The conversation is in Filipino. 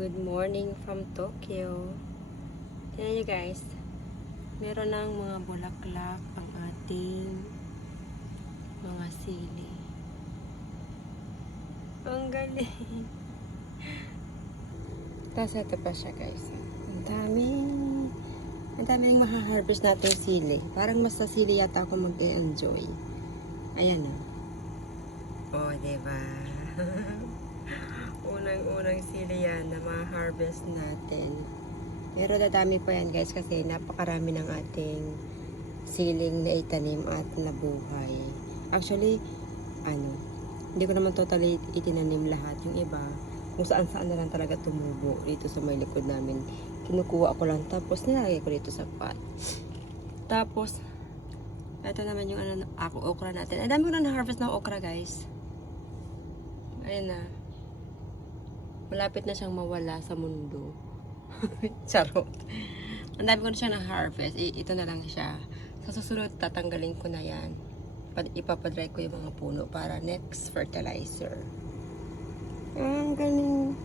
Good morning from Tokyo. Tignan nyo guys, meron ng mga bulaklak ang ating mga sili. Ang galing. Tapos ito pa siya guys. Ang daming maha-harvest natin sili. Parang mas sa sili yata ako mag-enjoy. Ayan o. Oh, diba? Unang sili yan na ma-harvest natin. Pero dadami pa yan guys kasi napakarami ng ating siling na itanim at nabuhay. Actually, hindi ko naman totally itinanim lahat. Yung iba, kung saan na lang talaga tumubo dito sa may likod namin. Kinukuha ko lang tapos nilalagay ko dito sa pot. Tapos, ito naman yung okra natin. Ang dami ko na na-harvest ng okra guys. Ayan na. Malapit na siyang mawala sa mundo. Charot. Ang dami ko na siyang na-harvest. Ito na lang siya. Sa susunod, tatanggalin ko na yan. Ipapadry ko yung mga puno para next fertilizer. Ang galing.